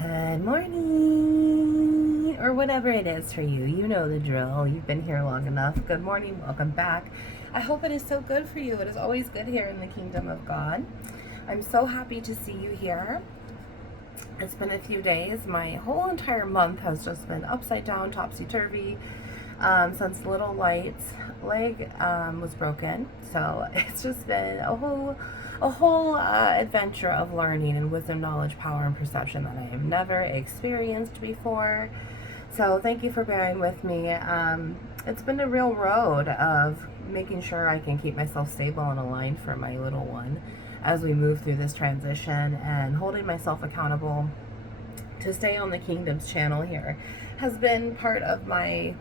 Good morning, or whatever it is for you. You know the drill. You've been here long enough. Good morning. Welcome back. I hope it is so good for you. It is always good here in the kingdom of God. I'm so happy to see you here. It's been a few days. My whole entire month has just been upside down, topsy-turvy, since Little Light's leg was broken. So it's just been a whole adventure of learning and wisdom, knowledge, power, and perception that I have never experienced before. So thank you for bearing with me. It's been a real road of making sure I can keep myself stable and aligned for my little one as we move through this transition, and holding myself accountable to stay on the kingdom's channel here has been part of my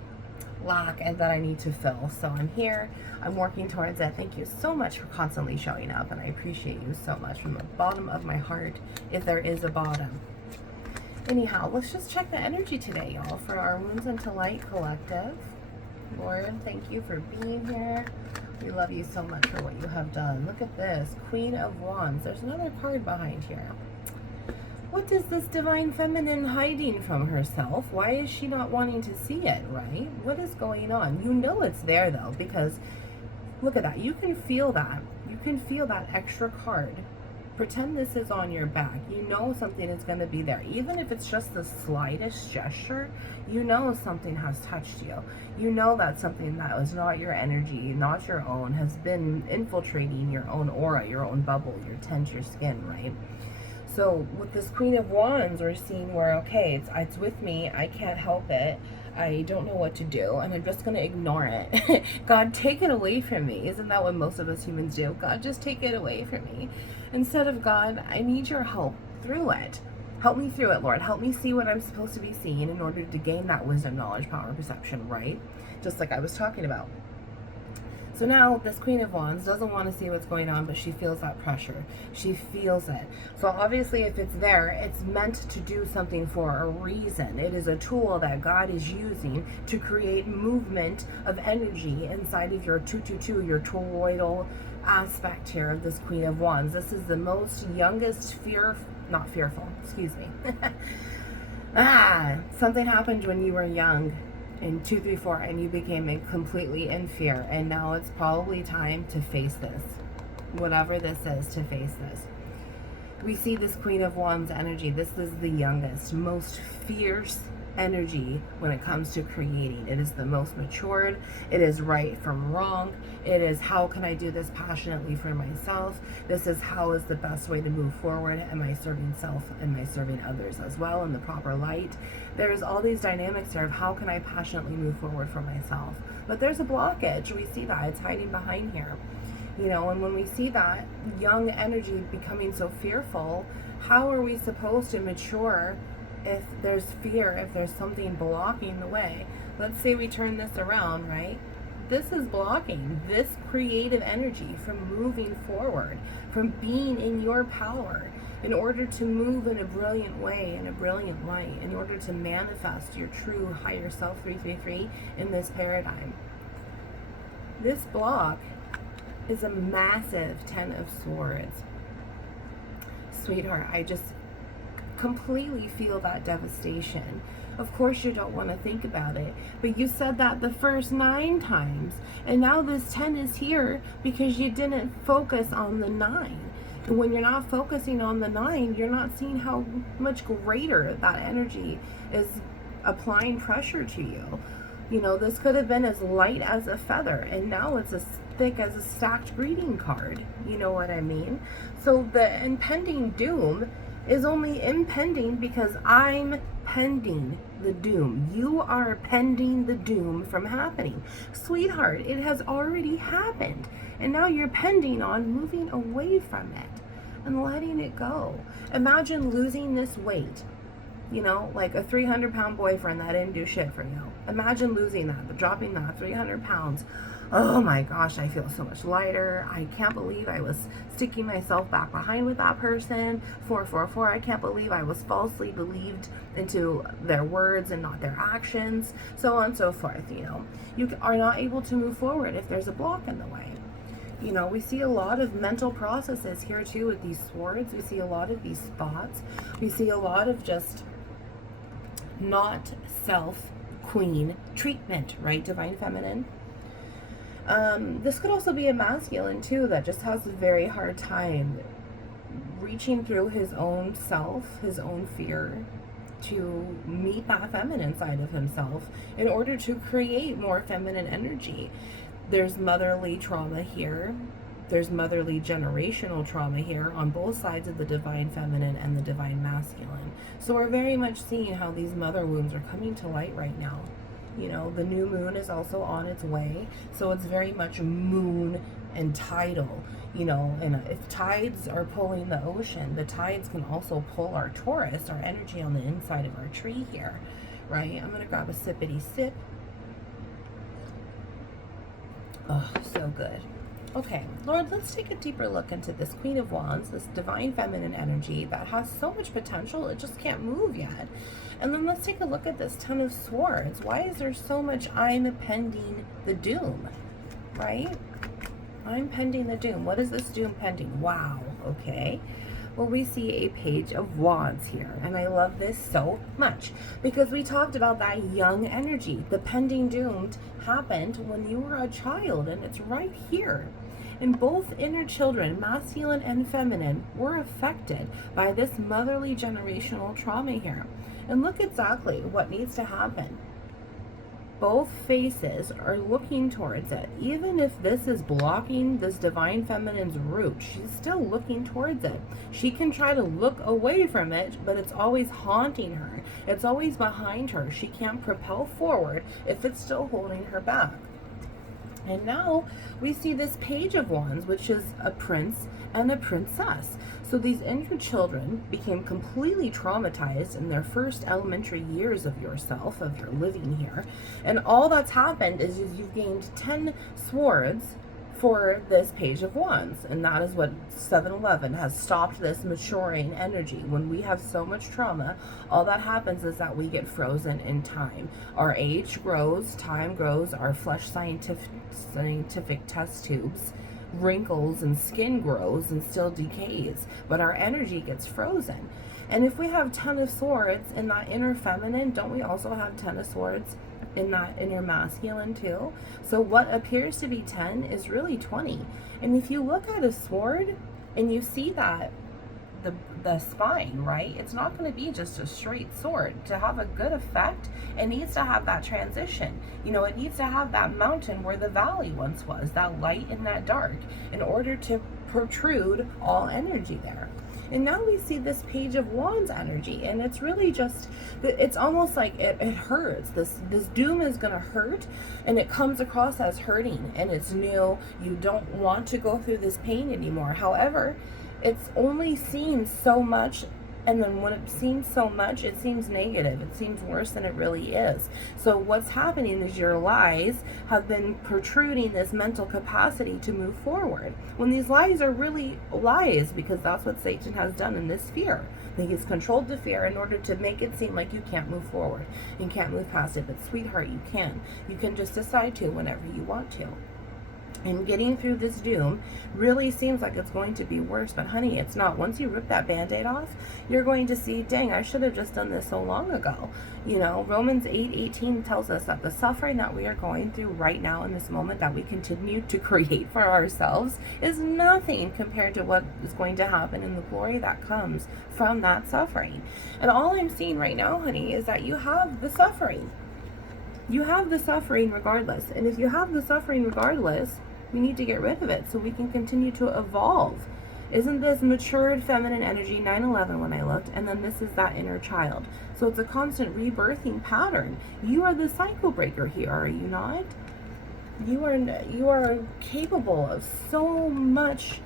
lack and that I need to fill. So I'm here, I'm working towards it. Thank you so much for constantly showing up, and I appreciate you so much from the bottom of my heart, if there is a bottom. Anyhow, let's just check the energy today, y'all, for our Wounds into Light collective. Lord, thank you for being here. We love you so much for what you have done. Look at this, Queen of Wands. There's another card behind here. What is this divine feminine hiding from herself? Why is she not wanting to see it, right? What is going on? You know it's there, though, because look at that. You can feel that. You can feel that extra card. Pretend this is on your back. You know something is going to be there. Even if it's just the slightest gesture, you know something has touched you. You know that something that was not your energy, not your own, has been infiltrating your own aura, your own bubble, your tent, your skin, right? So with this Queen of Wands, we're seeing where, okay, it's with me. I can't help it. I don't know what to do, and I'm just going to ignore it. God, take it away from me. Isn't that what most of us humans do? God, just take it away from me. Instead of, God, I need your help through it. Help me through it, Lord. Help me see what I'm supposed to be seeing in order to gain that wisdom, knowledge, power, perception, right? Just like I was talking about. So now this Queen of Wands doesn't want to see what's going on, but she feels that pressure. She feels it. So obviously if it's there, it's meant to do something for a reason. It is a tool that God is using to create movement of energy inside of your 222, your toroidal aspect here of this Queen of Wands. This is the most youngest something happened when you were young in 234 and you became completely in fear, and now it's probably time to face this, whatever this is, to face this. We see this Queen of Wands energy. This is the youngest, most fierce energy when it comes to creating. It is the most matured. It is right from wrong. It is, how can I do this passionately for myself? This is, how is the best way to move forward? Am I serving self? Am I serving others as well in the proper light? There's all these dynamics here of how can I passionately move forward for myself? But there's a blockage. We see that it's hiding behind here. You know, and when we see that young energy becoming so fearful, how are we supposed to mature if there's fear, if there's something blocking the way? Let's say we turn this around, right? This is blocking this creative energy from moving forward, from being in your power, in order to move in a brilliant way, in a brilliant light, in order to manifest your true higher self 333 in this paradigm. This block is a massive 10 of Swords. Sweetheart, I just completely feel that devastation. Of course you don't want to think about it, but you said that the first 9 times, and now this 10 is here because you didn't focus on the 9. And when you're not focusing on the 9, you're not seeing how much greater that energy is applying pressure to you. You know, this could have been as light as a feather, and now it's as thick as a stacked greeting card. You know what I mean? So the impending doom is only impending because I'm pending the doom. You are pending the doom from happening. Sweetheart, it has already happened. And now you're pending on moving away from it and letting it go. Imagine losing this weight. You know, like a 300-pound boyfriend that didn't do shit for you. Imagine losing that, dropping that 300 pounds. Oh my gosh, I feel so much lighter. I can't believe I was sticking myself back behind with that person. 444, I can't believe I was falsely believed into their words and not their actions. So on and so forth, you know. You are not able to move forward if there's a block in the way. You know, we see a lot of mental processes here too with these swords. We see a lot of these spots. We see a lot of just not self queen treatment, right, Divine Feminine? This could also be a masculine too that just has a very hard time reaching through his own self, his own fear, to meet that feminine side of himself in order to create more feminine energy. There's motherly trauma here. There's motherly generational trauma here on both sides of the divine feminine and the divine masculine. So we're very much seeing how these mother wounds are coming to light right now. You know, the new moon is also on its way. So it's very much moon and tidal. You know, and if tides are pulling the ocean, the tides can also pull our Taurus, our energy on the inside of our tree here, right? I'm going to grab a sippity sip. Oh, so good. Okay, Lord, let's take a deeper look into this Queen of Wands, this divine feminine energy that has so much potential, it just can't move yet. And then let's take a look at this Ten of Swords. Why is there so much I'm pending the doom, right? I'm pending the doom. What is this doom pending? Wow, okay. Well, we see a Page of Wands here, and I love this so much because we talked about that young energy. The pending doom happened when you were a child, and it's right here. And both inner children, masculine and feminine, were affected by this motherly generational trauma here. And look exactly what needs to happen. Both faces are looking towards it. Even if this is blocking this divine feminine's route, she's still looking towards it. She can try to look away from it, but it's always haunting her. It's always behind her. She can't propel forward if it's still holding her back. And now we see this Page of Wands, which is a prince and a princess. So these inner children became completely traumatized in their first elementary years of yourself, of your living here. And all that's happened is you've gained 10 swords for this Page of Wands. And that is what 7-11 has stopped this maturing energy. When we have so much trauma, all that happens is that we get frozen in time. Our age grows, time grows, our flesh scientific test tubes wrinkles and skin grows and still decays, but our energy gets frozen. And if we have 10 of Swords in that inner feminine, don't we also have 10 of Swords in that inner masculine too? So what appears to be 10 is really 20. And if you look at a sword and you see that the spine, right? It's not going to be just a straight sword. To have a good effect, it needs to have that transition. You know, it needs to have that mountain where the valley once was, that light and that dark, in order to protrude all energy there. And now we see this Page of Wands energy, and it's really just, it's almost like it hurts. This doom is going to hurt, and it comes across as hurting, and it's new. You don't want to go through this pain anymore. However, it's only seen so much, and then when it seems so much, it seems negative. It seems worse than it really is. So what's happening is your lies have been protruding this mental capacity to move forward, when these lies are really lies, because that's what Satan has done in this fear. He's controlled the fear in order to make it seem like you can't move forward. You can't move past it. But sweetheart, you can. You can just decide to whenever you want to. And getting through this doom really seems like it's going to be worse, but honey, it's not. Once you rip that band-aid off, you're going to see, dang, I should have just done this so long ago. You know, Romans 8:18 tells us that the suffering that we are going through right now in this moment that we continue to create for ourselves is nothing compared to what is going to happen in the glory that comes from that suffering. And all I'm seeing right now, honey, is that you have the suffering. You have the suffering regardless. And if you have the suffering regardless, we need to get rid of it so we can continue to evolve. Isn't this matured feminine energy 9/11 when I looked? And then this is that inner child. So it's a constant rebirthing pattern. You are the cycle breaker here, are you not? You are capable of so much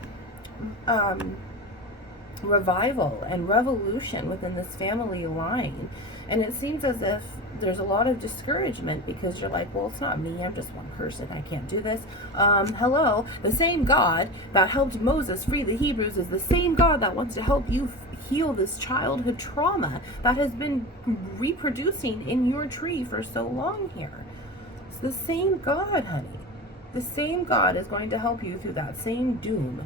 revival and revolution within this family line. And it seems as if there's a lot of discouragement because you're like, well, it's not me, I'm just one person, I can't do this. Hello, the same God that helped Moses free the Hebrews is the same God that wants to help you heal this childhood trauma that has been reproducing in your tree for so long here. It's the same God, honey. The same God is going to help you through that same doom.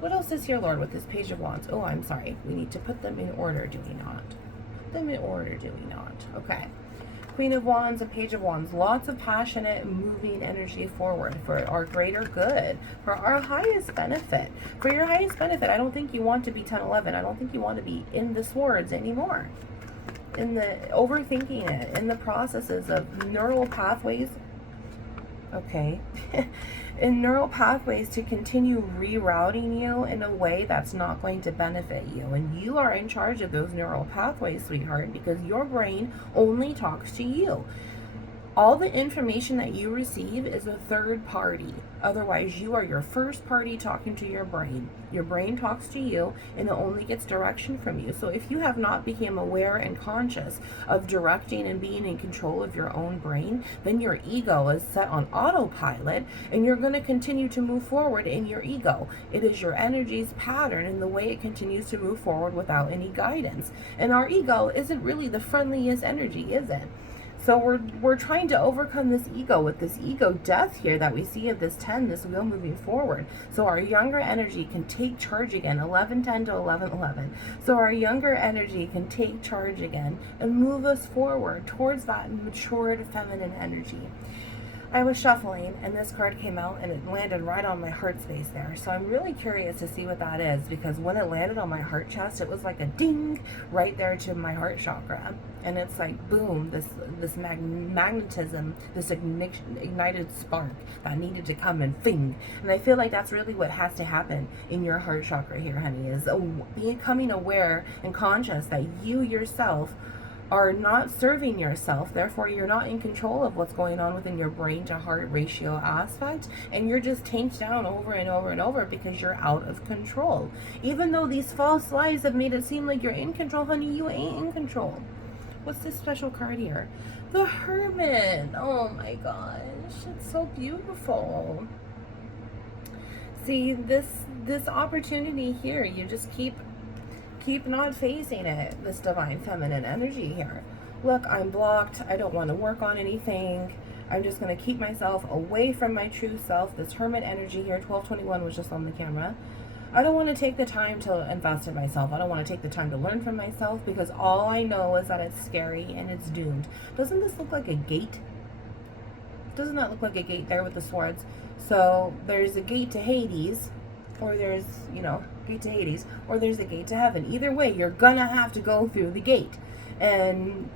What else is here, Lord, with this Page of Wands? Oh, I'm sorry. We need to put them in order, do we not? them in order, do we not? Okay. Queen of Wands and Page of Wands. Lots of passionate, moving energy forward for our greater good, for our highest benefit. For your highest benefit, I don't think you want to be 10-11. I don't think you want to be in the swords anymore. In the overthinking it, in the processes of neural pathways. Okay. In neural pathways to continue rerouting you in a way that's not going to benefit you. And you are in charge of those neural pathways, sweetheart, because your brain only talks to you. All the information that you receive is a third party. Otherwise, you are your first party talking to your brain. Your brain talks to you, and it only gets direction from you. So if you have not become aware and conscious of directing and being in control of your own brain, then your ego is set on autopilot, and you're going to continue to move forward in your ego. It is your energy's pattern and the way it continues to move forward without any guidance. And our ego isn't really the friendliest energy, is it? So we're trying to overcome this ego with this ego death here that we see of this 10, this wheel moving forward. So our younger energy can take charge again, 11-10 to 11-11. So our younger energy can take charge again and move us forward towards that matured feminine energy. I was shuffling and this card came out and it landed right on my heart space there. So I'm really curious to see what that is, because when it landed on my heart chest, it was like a ding right there to my heart chakra. And it's like, boom, this magnetism, this ignited spark that needed to come and fing. And I feel like that's really what has to happen in your heart chakra here, honey, is becoming aware and conscious that you yourself are not serving yourself, therefore you're not in control of what's going on within your brain to heart ratio aspect, and you're just tanked down over and over and over because you're out of control. Even though these false lies have made it seem like you're in control, honey, you ain't in control. What's this special card here? The Hermit. Oh my gosh, it's so beautiful. See, this opportunity here, you just keep not facing it, this divine feminine energy here. Look, I'm blocked. I don't want to work on anything. I'm just going to keep myself away from my true self. This Hermit energy here, 1221 was just on the camera. I don't want to take the time to invest in myself. I don't want to take the time to learn from myself, because all I know is that it's scary and it's doomed. Doesn't this look like a gate? Doesn't that look like a gate there with the swords? So there's a gate to Hades, or there's, gate to Hades, or there's a gate to heaven. Either way, you're gonna have to go through the gate. And,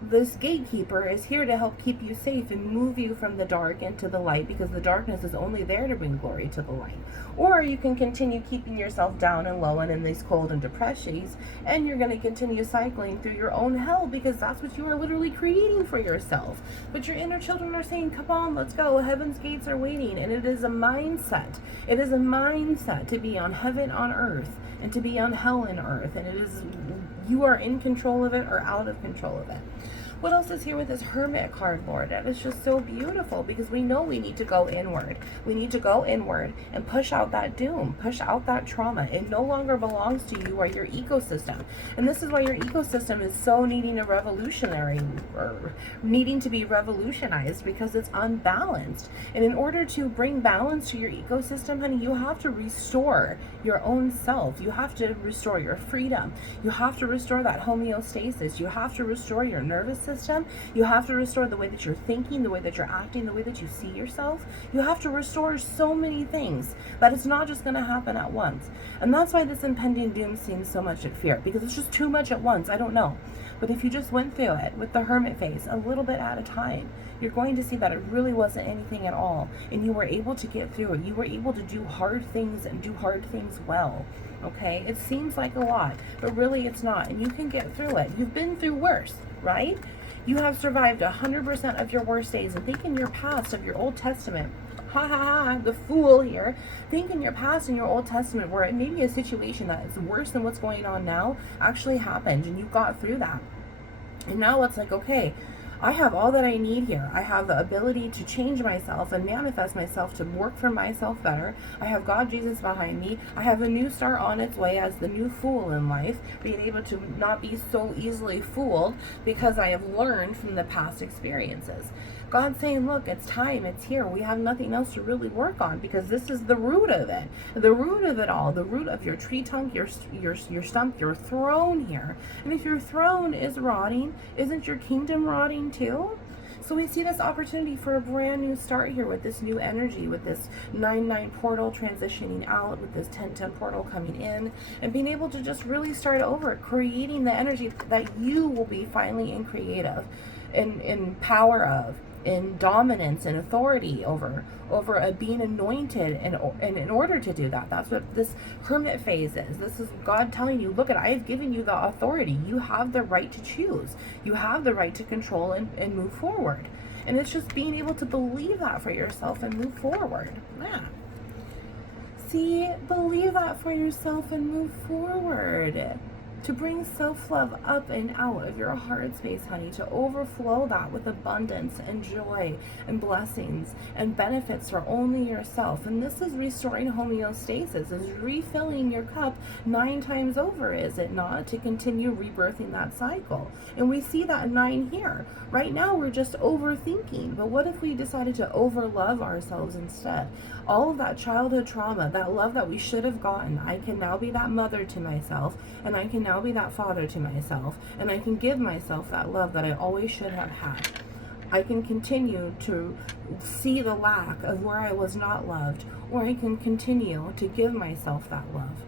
this gatekeeper is here to help keep you safe and move you from the dark into the light, because the darkness is only there to bring glory to the light. Or you can continue keeping yourself down and low and in these cold and depressed shades, and you're going to continue cycling through your own hell, because that's what you are literally creating for yourself. But your inner children are saying, come on, let's go. Heaven's gates are waiting. And it is a mindset. It is a mindset to be on heaven on earth and to be on hell in earth. And it is, you are in control of it or out of control of it. What else is here with this Hermit card, Lord? That is just so beautiful, because we know we need to go inward. We need to go inward and push out that doom, push out that trauma. It no longer belongs to you or your ecosystem. And this is why your ecosystem is so needing to be revolutionized, because it's unbalanced. And in order to bring balance to your ecosystem, honey, you have to restore your own self. You have to restore your freedom. You have to restore that homeostasis. You have to restore your nervous system. You have to restore the way that you're thinking, the way that you're acting, the way that you see yourself. You have to restore so many things that it's not just going to happen at once. And that's why this impending doom seems so much at fear, because it's just too much at once. I don't know. But if you just went through it with the Hermit face a little bit at a time, you're going to see that it really wasn't anything at all. And you were able to get through it. You were able to do hard things and do hard things well. Okay? It seems like a lot, but really it's not. And you can get through it. You've been through worse, right? You have survived 100% of your worst days. And think in your past of your Old Testament. Ha ha ha, the fool here. Think in your past in your Old Testament where maybe a situation that is worse than what's going on now actually happened and you got through that. And now it's like, okay, I have all that I need here. I have the ability to change myself and manifest myself to work for myself better. I have God, Jesus behind me. I have a new start on its way as the new fool in life, being able to not be so easily fooled because I have learned from the past experiences. God's saying, look, it's time, it's here. We have nothing else to really work on, because this is the root of it. The root of it all, the root of your tree trunk, your stump, your throne here. And if your throne is rotting, isn't your kingdom rotting too? So we see this opportunity for a brand new start here with this new energy, with this 9-9 portal transitioning out, with this 10-10 portal coming in, and being able to just really start over, creating the energy that you will be finally in creative, in power of, in dominance and authority over being anointed, and in order to do that. That's what this hermit phase is. This is God telling you, look, I have given you the authority. You have the right to choose. You have the right to control and move forward. And it's just being able to believe that for yourself and move forward. Yeah. See, believe that for yourself and move forward. To bring self-love up and out of your heart space, honey, to overflow that with abundance and joy and blessings and benefits for only yourself. And this is restoring homeostasis, is refilling your cup 9 times over, is it not? To continue rebirthing that cycle. And we see that 9 here. Right now we're just overthinking, but what if we decided to overlove ourselves instead? All of that childhood trauma, that love that we should have gotten, I can now be that mother to myself, and I can now be that father to myself, and I can give myself that love that I always should have had. I can continue to see the lack of where I was not loved, or I can continue to give myself that love.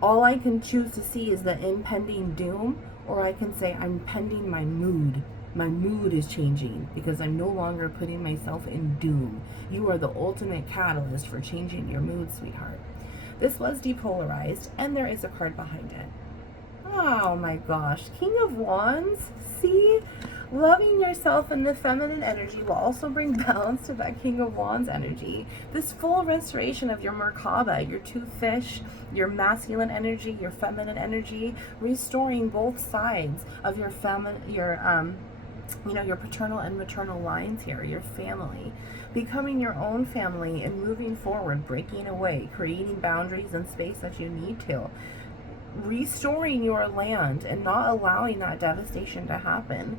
All I can choose to see is the impending doom, or I can say I'm pending my mood. My mood is changing because I'm no longer putting myself in doom. You are the ultimate catalyst for changing your mood, sweetheart. This was depolarized, and there is a card behind it. Oh my gosh, King of Wands. See? Loving yourself in the feminine energy will also bring balance to that King of Wands energy. This full restoration of your Merkaba, your 2 fish, your masculine energy, your feminine energy, restoring both sides of your your paternal and maternal lines here, your family, becoming your own family and moving forward, breaking away, creating boundaries and space that you need to, restoring your land and not allowing that devastation to happen.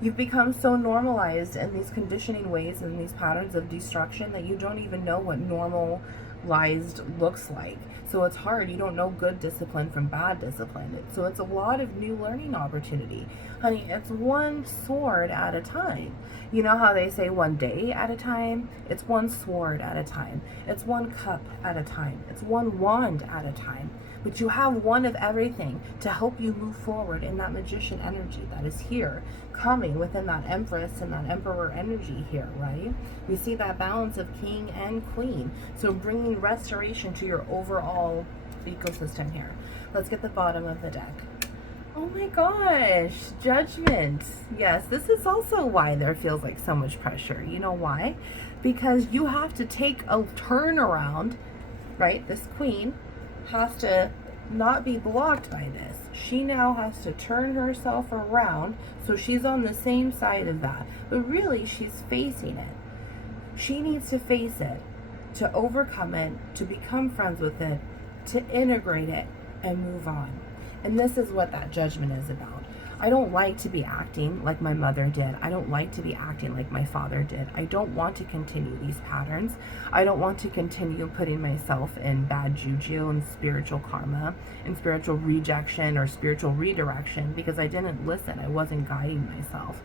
You've become so normalized in these conditioning ways and these patterns of destruction that you don't even know what normalized looks like. So it's hard. You don't know good discipline from bad discipline. So it's a lot of new learning opportunity. Honey, it's one sword at a time. You know how they say one day at a time? It's one sword at a time. It's one cup at a time. It's one wand at a time. But you have one of everything to help you move forward in that magician energy that is here, coming within that empress and that emperor energy here, right? We see that balance of king and queen. So bringing restoration to your overall ecosystem here. Let's get the bottom of the deck. Oh my gosh, Judgment. Yes, this is also why there feels like so much pressure. You know why? Because you have to take a turnaround, right? This queen has to not be blocked by this. She now has to turn herself around, so she's on the same side of that. But really, she's facing it. She needs to face it, to overcome it, to become friends with it, to integrate it, and move on. And this is what that judgment is about. I don't like to be acting like my mother did. I don't like to be acting like my father did. I don't want to continue these patterns. I don't want to continue putting myself in bad juju and spiritual karma and spiritual rejection or spiritual redirection because I didn't listen. I wasn't guiding myself.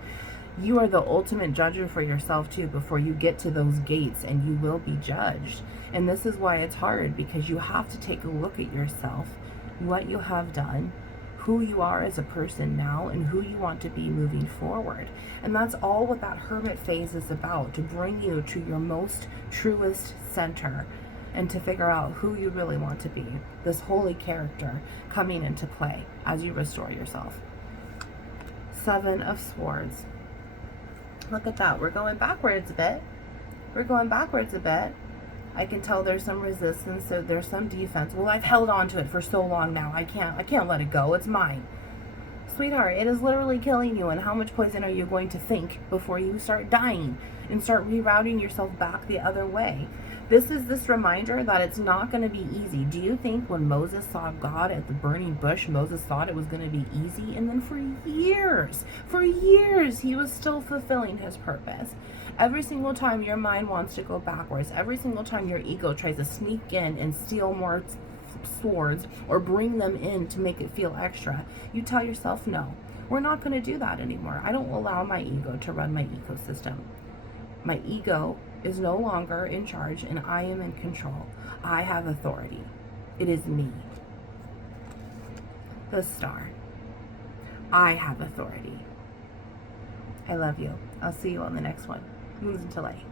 You are the ultimate judger for yourself too before you get to those gates, and you will be judged. And this is why it's hard, because you have to take a look at yourself, what you have done, who you are as a person now, and who you want to be moving forward. And that's all what that hermit phase is about, to bring you to your most truest center and to figure out who you really want to be, this holy character coming into play as you restore yourself. 7 of Swords. Look at that. We're going backwards a bit. We're going backwards a bit. I can tell there's some resistance, so there's some defense. Well, I've held on to it for so long now. I can't let it go. It's mine. Sweetheart, it is literally killing you. And how much poison are you going to think before you start dying and start rerouting yourself back the other way? This is this reminder that it's not going to be easy. Do you think when Moses saw God at the burning bush, Moses thought it was going to be easy? And then for years, he was still fulfilling his purpose. Every single time your mind wants to go backwards, every single time your ego tries to sneak in and steal more swords or bring them in to make it feel extra, you tell yourself, no, we're not going to do that anymore. I don't allow my ego to run my ecosystem. My ego is no longer in charge and I am in control. I have authority. It is me. The star. I have authority. I love you. I'll see you on the next one. Wounds into light.